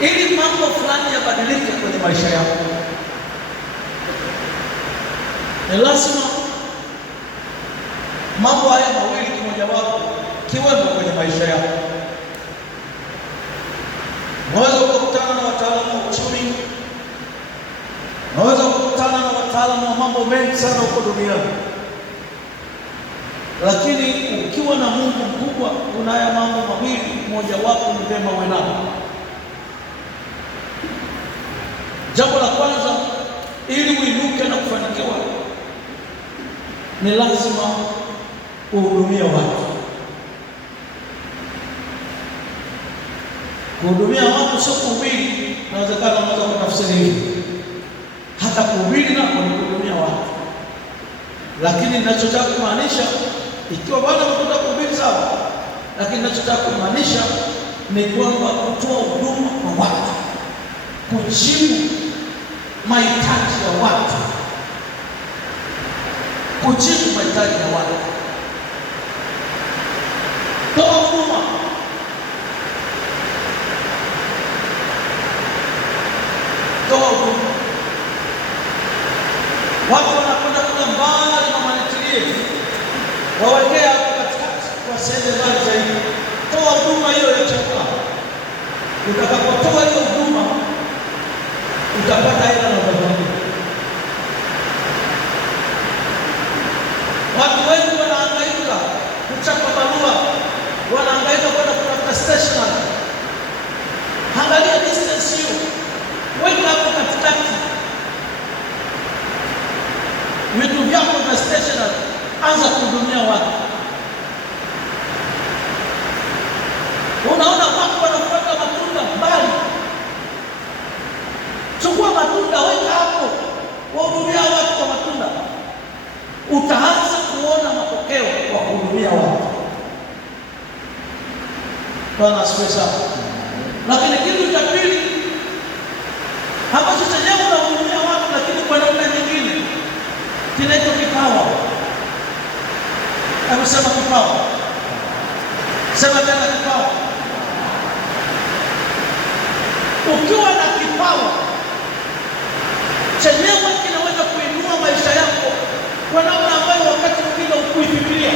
ili mambo fulani yabadilike kwenye maisha yako, ni lazima mambo haya mawili kimojawapo kiwemo kwenye maisha yako. Unaweza kukutana na wataalamu wa uchumi, unaweza kukutana na wataalamu wa mambo mengi sana huko duniani, lakini ukiwa na Mungu mkubwa, kuna haya mambo mawili mojawapo ni vyema uwe nao. Jambo la kwanza, ili uinuke na kufanikiwa, ni lazima uhudumie watu. Kuhudumia watu sio kuhubiri. Inawezekana unaweza kutafsiri hivi, hata kuhubiri nako ni kuhudumia watu, lakini ninachotaka kumaanisha, ikiwa Bwana amekuta kuhubiri sawa, lakini ninachotaka kumaanisha ni kwamba kutoa huduma kwa watu, kujibu mahitaji ya watu, kujibu mahitaji ya watu. Toa huduma. Toa huduma. Watu wanakwenda kula mbali na manitilie, wawekea hapo katikati kwa sehemu mbali zaidi. Toa huduma hiyo ya chakula. Utakapotoa hiyo huduma, utapata hela na baraka. Watu wengi wanahangaika kuchapa barua, wanahangaika kwenda kutafuta stationery. Angalia distance hiyo, weka hapo katikati vitu vyako vya stationery, anza kuhudumia watu. Unaona watu wanafuata matunda mbali, chukua matunda, weka hapo, wahudumia watu kwa matunda. Utaanza kuona matokeo kwa kuhudumia watu. Bwana asifiwe sana. Lakini kitu cha pili ambacho chenyewe unahudumia watu, lakini kwa namna nyingine, kinaitwa kipawa. Hebu sema kipawa. Sema tena kipawa. Ukiwa na kipawa, chenyewe kinaweza kuinua maisha yako kwa namna ambayo wakati mwingine hukuifikiria.